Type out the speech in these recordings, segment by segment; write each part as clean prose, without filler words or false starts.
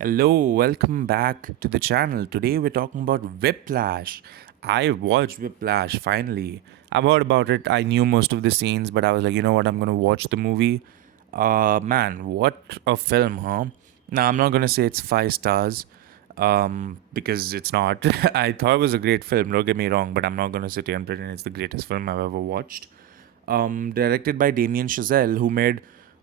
Hello, welcome back to the channel. Today we're talking about Whiplash. I watched Whiplash finally. I've heard about it. I knew most of the scenes, but I was like, you know what? I'm gonna watch the movie. Man, what a film, huh? Now I'm not gonna say it's 5 stars, because it's not. I thought it was a great film. Don't get me wrong, but I'm not gonna sit here and pretend it's the greatest film I've ever watched. Directed by Damien Chazelle, who made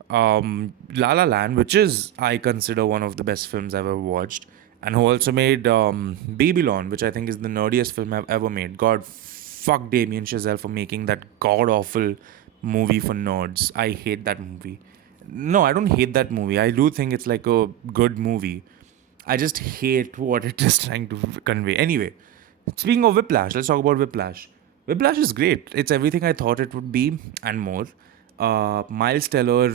La La Land, which is, I consider, one of the best films I've ever watched, and who also made Babylon, which I think is the nerdiest film I've ever made. God, fuck Damien Chazelle for making that god awful movie for nerds. I hate that movie. No, I don't hate that movie. I do think it's like a good movie. I just hate what it is trying to convey. Anyway, speaking of Whiplash, let's talk about Whiplash. Whiplash is great. It's everything I thought it would be and more. Miles Teller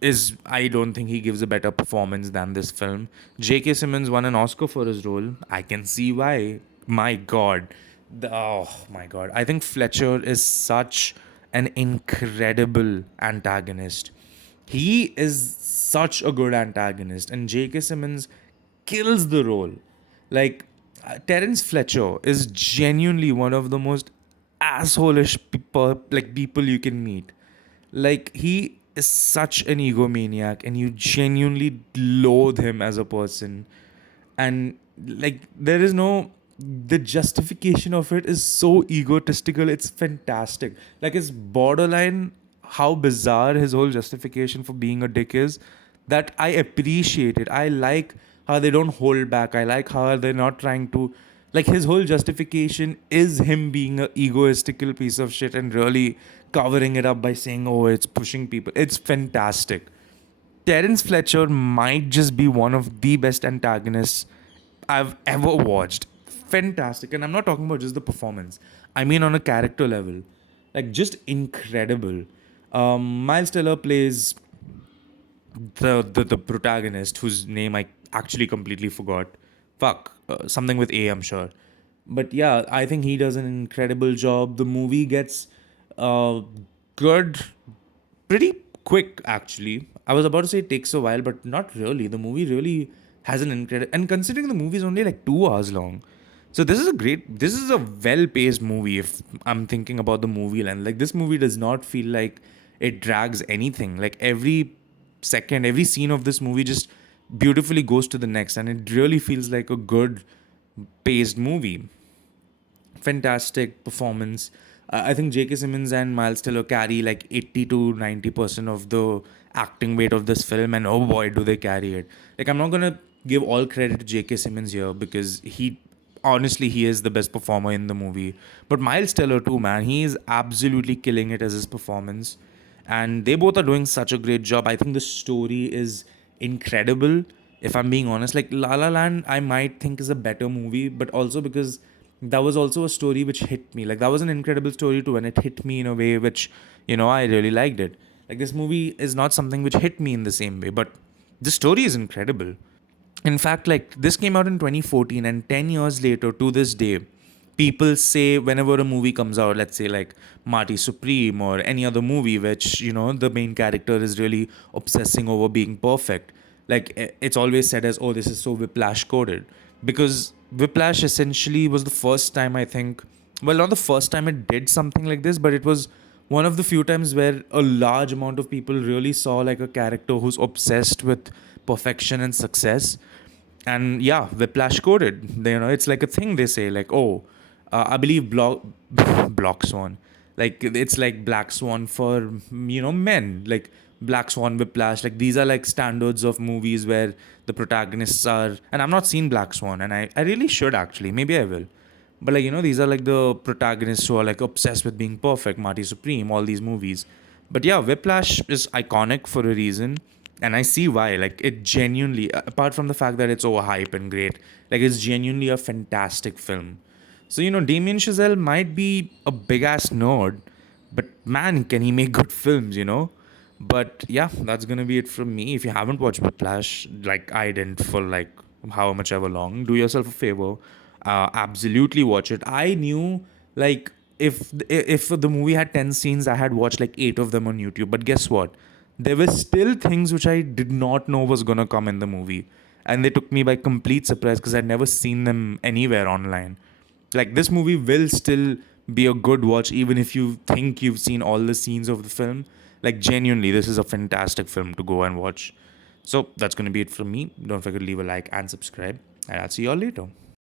is, I don't think he gives a better performance than this film. J.K. Simmons won an Oscar for his role. I can see why. My God. Oh my God. I think Fletcher is such an incredible antagonist. He is such a good antagonist, and J.K. Simmons kills the role. Like, Terence Fletcher is genuinely one of the most assholish people you can meet. Like, he is such an egomaniac, and you genuinely loathe him as a person. And like, there is no, the justification of it is so egotistical. It's fantastic. Like, it's borderline how bizarre his whole justification for being a dick is, that I appreciate it. I like how they don't hold back. I like how they're not trying to, like, his whole justification is him being a egoistical piece of shit and really covering it up by saying, oh, it's pushing people. It's fantastic. Terence Fletcher might just be one of the best antagonists I've ever watched. Fantastic. And I'm not talking about just the performance, I mean on a character level. Like, just incredible. Miles Teller plays the protagonist, whose name I actually completely forgot. Fuck. Something with A, I'm sure. But yeah, I think he does an incredible job. The movie gets uh, good pretty quick, actually. I was about to say it takes a while, but not really. The movie really has an incredible, and considering the movie is only like 2 hours long, so this is a well-paced movie. If I'm thinking about the movie length, like, this movie does not feel like it drags anything. Like, every second, every scene of this movie just beautifully goes to the next, and it really feels like a good paced movie. Fantastic performance. I think J.K. Simmons and Miles Teller carry like 80 to 90% of the acting weight of this film, and oh boy, do they carry it. Like, I'm not gonna give all credit to J.K. Simmons here, because honestly, he is the best performer in the movie. But Miles Teller too, man, he is absolutely killing it as his performance, and they both are doing such a great job. I think the story is incredible. If I'm being honest, like, La La Land, I might think is a better movie, but also because that was also a story which hit me. Like, that was an incredible story too, and it hit me in a way which, I really liked it. Like, this movie is not something which hit me in the same way, but the story is incredible. In fact, like, this came out in 2014, and 10 years later to this day, people say, whenever a movie comes out, let's say like Marty Supreme or any other movie which, the main character is really obsessing over being perfect, like, it's always said as, oh, this is so Whiplash coded. Because Whiplash essentially was the first time, I think, well, not the first time it did something like this, but it was one of the few times where a large amount of people really saw like a character who's obsessed with perfection and success. And yeah, Whiplash coded. It's like a thing they say, like, oh, I believe Block Swan, like, it's like Black Swan for, men, like Black Swan, Whiplash, like, these are like standards of movies where the protagonists are. And I've not seen Black Swan, and I really should, actually, maybe I will. But like, these are like the protagonists who are like obsessed with being perfect, Marty Supreme, all these movies. But yeah, Whiplash is iconic for a reason, and I see why. Like, it genuinely, apart from the fact that it's overhyped and great, like, it's genuinely a fantastic film. So, Damien Chazelle might be a big ass nerd, but man, can he make good films, But yeah, that's gonna be it from me. If you haven't watched Whiplash, like I didn't, for like how much ever long, do yourself a favor. Absolutely watch it. I knew, like, if the movie had 10 scenes, I had watched like 8 of them on YouTube. But guess what? There were still things which I did not know was gonna come in the movie, and they took me by complete surprise because I'd never seen them anywhere online. Like, this movie will still be a good watch even if you think you've seen all the scenes of the film. Like, genuinely, this is a fantastic film to go and watch. So that's going to be it from me. Don't forget to leave a like and subscribe, and I'll see you all later.